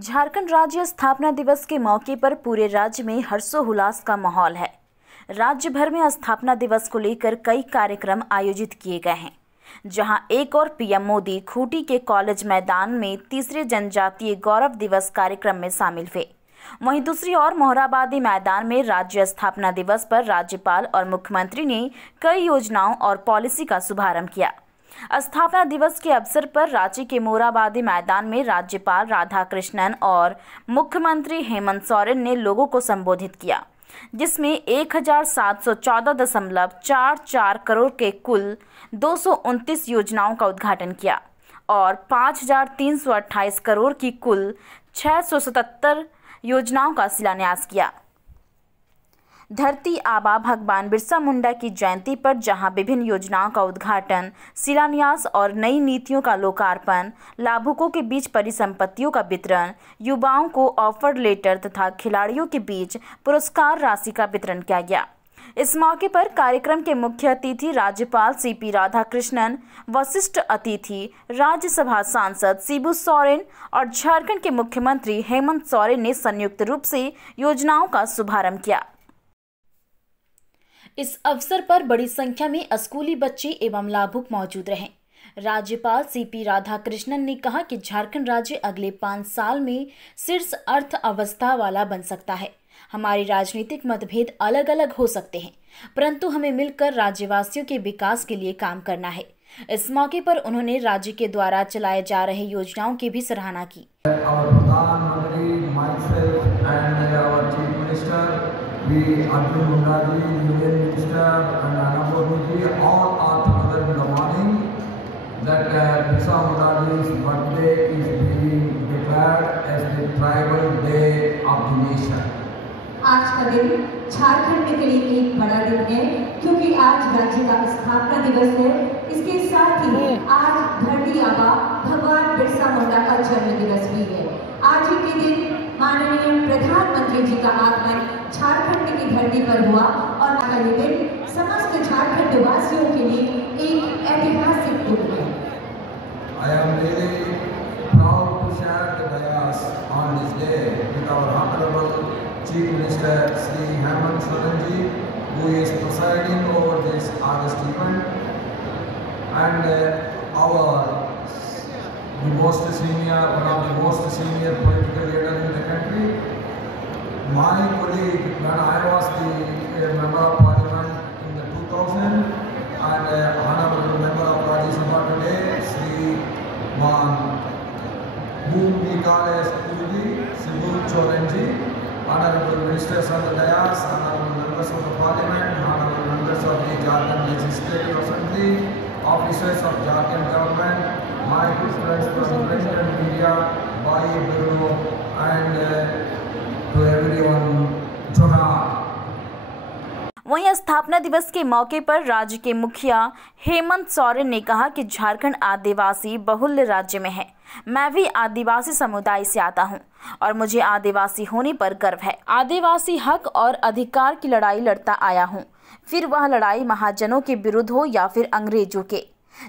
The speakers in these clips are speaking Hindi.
झारखंड राज्य स्थापना दिवस के मौके पर पूरे राज्य में हर्षोल्लास का माहौल है। राज्य भर में स्थापना दिवस को लेकर कई कार्यक्रम आयोजित किए गए हैं, जहां एक और पीएम मोदी खूंटी के कॉलेज मैदान में तीसरे जनजातीय गौरव दिवस कार्यक्रम में शामिल हुए। वहीं दूसरी ओर मोहराबादी मैदान में राज्य स्थापना दिवस पर राज्यपाल और मुख्यमंत्री ने कई योजनाओं और पॉलिसी का शुभारंभ किया। स्थापना दिवस के अवसर पर रांची के मोहराबादी मैदान में राज्यपाल राधाकृष्णन और मुख्यमंत्री हेमंत सोरेन ने लोगों को संबोधित किया, जिसमें 1714.44 करोड़ के कुल 229 योजनाओं का उद्घाटन किया और 5328 करोड़ की कुल 677 योजनाओं का शिलान्यास किया। धरती आबा भगवान बिरसा मुंडा की जयंती पर जहां विभिन्न योजनाओं का उद्घाटन, शिलान्यास और नई नीतियों का लोकार्पण, लाभुकों के बीच परिसंपत्तियों का वितरण, युवाओं को ऑफर लेटर तथा खिलाड़ियों के बीच पुरस्कार राशि का वितरण किया गया। इस मौके पर कार्यक्रम के मुख्य अतिथि राज्यपाल सीपी राधाकृष्णन, वरिष्ठ अतिथि राज्यसभा सांसद शिबू सोरेन और झारखंड के मुख्यमंत्री हेमंत सोरेन ने संयुक्त रूप से योजनाओं का शुभारंभ किया। इस अवसर पर बड़ी संख्या में स्कूली बच्चे एवं लाभुक मौजूद रहे। राज्यपाल सीपी राधाकृष्णन ने कहा कि झारखंड राज्य अगले 5 साल में शीर्ष अर्थव्यवस्था वाला बन सकता है। हमारे राजनीतिक मतभेद अलग अलग हो सकते हैं, परंतु हमें मिलकर राज्यवासियों के विकास के लिए काम करना है। इस मौके पर उन्होंने राज्य के द्वारा चलाए जा रहे योजनाओं की भी सराहना की। Arjun Munda ji, Union Minister and Anapurna ji, all are together in the morning that Birsa Munda ji's birthday is being declared as the tribal day of the nation. आज का दिन झारखंड के लिए एक बड़ा दिन है, क्योंकि आज राज्य का स्थापना दिवस है। इसके साथ ही आज धरती आबा भगवान बिरसा मुंडा का जन्म दिवस भी है। आज ही के दिन माननीय प्रधानमंत्री जी का आगमन झारखंड की धरती पर हुआ और आज ये दिन समस्त झारखंड वासियों के लिए एक ऐतिहासिक दिन है। I am really proud to share the dais on this day with our Honorable Chief Minister Sri Hemant Soren ji, who is presiding over this August event, and one of the most senior political leader in the country. My colleague, when I was the member of parliament in the 2000, and honorable member of Rajya Sabha today, Sri whom we call as Kuji, Shibu Chorenji, honorable ministers of the dais, honorable members of the parliament, honorable members of the Jharkhand Legislative Assembly, officers of Jharkhand government, my good friends from print and media, Bhai Bhaiyo, and to everyone, Johar. वहीं स्थापना दिवस के मौके पर राज्य के मुखिया हेमंत सोरेन ने कहा कि झारखंड आदिवासी बहुल्य राज्य में है। मैं भी आदिवासी समुदाय से आता हूं और मुझे आदिवासी होने पर गर्व है। आदिवासी हक और अधिकार की लड़ाई लड़ता आया हूं, फिर वह लड़ाई महाजनों के विरुद्ध हो या फिर अंग्रेजों के।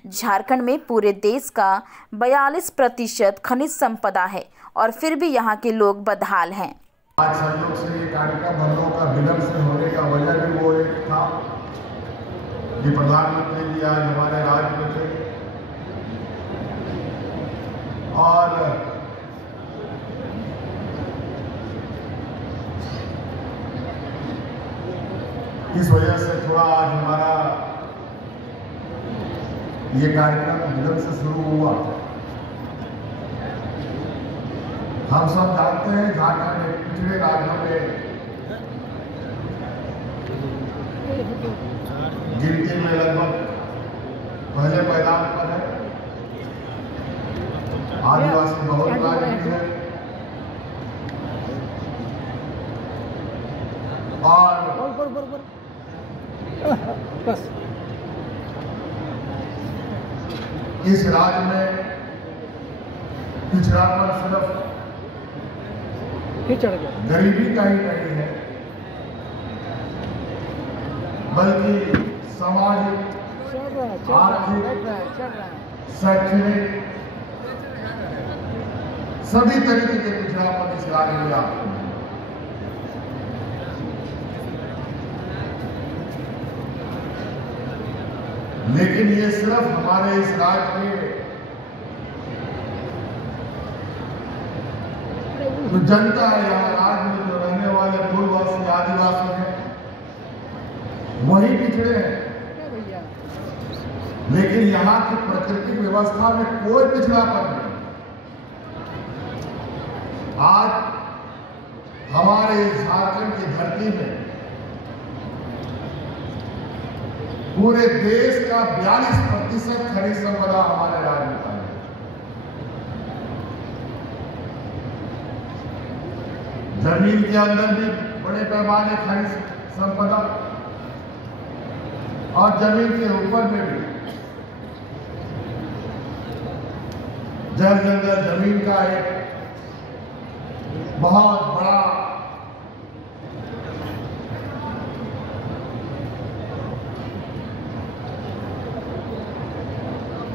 झारखंड में पूरे देश का 42% खनिज संपदा है और फिर भी यहाँ के लोग बदहाल हैं। आज संयोग से ये कार्यक्रम हम लोगों का विलंब से होने का वजह भी वो एक था कि प्रधानमंत्री जी आज हमारे राज्य में थे और इस वजह से थोड़ा आज हमारा ये कार्यक्रम विलंब से शुरू हुआ। हम सब जानते हैं झारखंड एक पिछड़े राज्यों में गिनती में लगभग पहले पैदान पर है। आदिवासी बहुत राज्य है और इस राज्य में पिछड़ापन सिर्फ गरीबी का ही नहीं है, बल्कि सामाजिक, आर्थिक, शैक्षणिक सभी तरीके के पिछड़ापन इस राज्य में आपको मिलेगा। लेकिन ये सिर्फ हमारे इस राज्य के जो जनता है, यहाँ राज्य में जो रहने वाले मूलवासी आदिवासी हैं, वही पिछड़े हैं। लेकिन यहाँ की प्राकृतिक व्यवस्था में कोई पिछड़ापन नहीं। आज हमारे झारखंड की धरती में पूरे देश का 42% खनिज संपदा हमारे राज्य में है। जमीन के अंदर भी बड़े पैमाने खनिज संपदा और जमीन के ऊपर में भी जल जंगल जमीन का एक बहुत बड़ा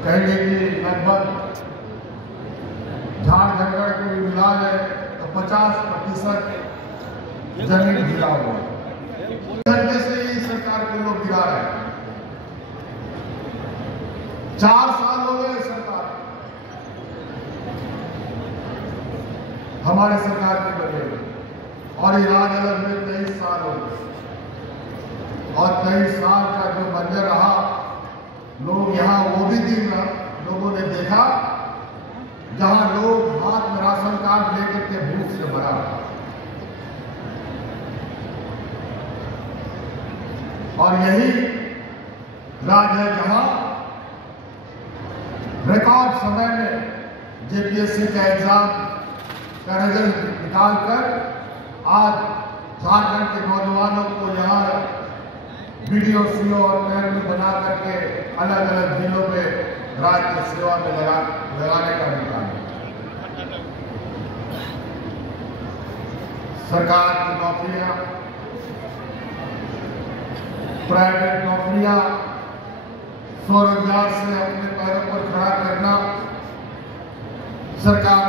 कहेंगे कि लगभग झारखंड को भी मिला जाए तो 50% जमीन गिरा हुआ है। घंटे से ही सरकार को लोग गिरा रहे हैं। 4 साल हो गए सरकार हमारे सरकार के बने और ये राज अलग में 23 साल हो गए और 23 साल का जो मंजर रहा, लोग यहाँ वो भी दिन लोगों ने देखा जहां लोग हाथ में राशन कार्ड लेकर के भूख से मरा। और यही राज्य है जहां रिकॉर्ड समय में जेपीएससी का एग्जाम का रिजल्ट निकालकर आज झारखंड के नौजवानों को यहाँ वीडियो सीओ और पैर में बना करके अलग अलग जिलों में राज्य की सेवा में लगाने का निकाल। सरकार की नौकरियां, प्राइवेट नौकरियां, स्वरोजगार से अपने पैरों पर खड़ा करना सरकार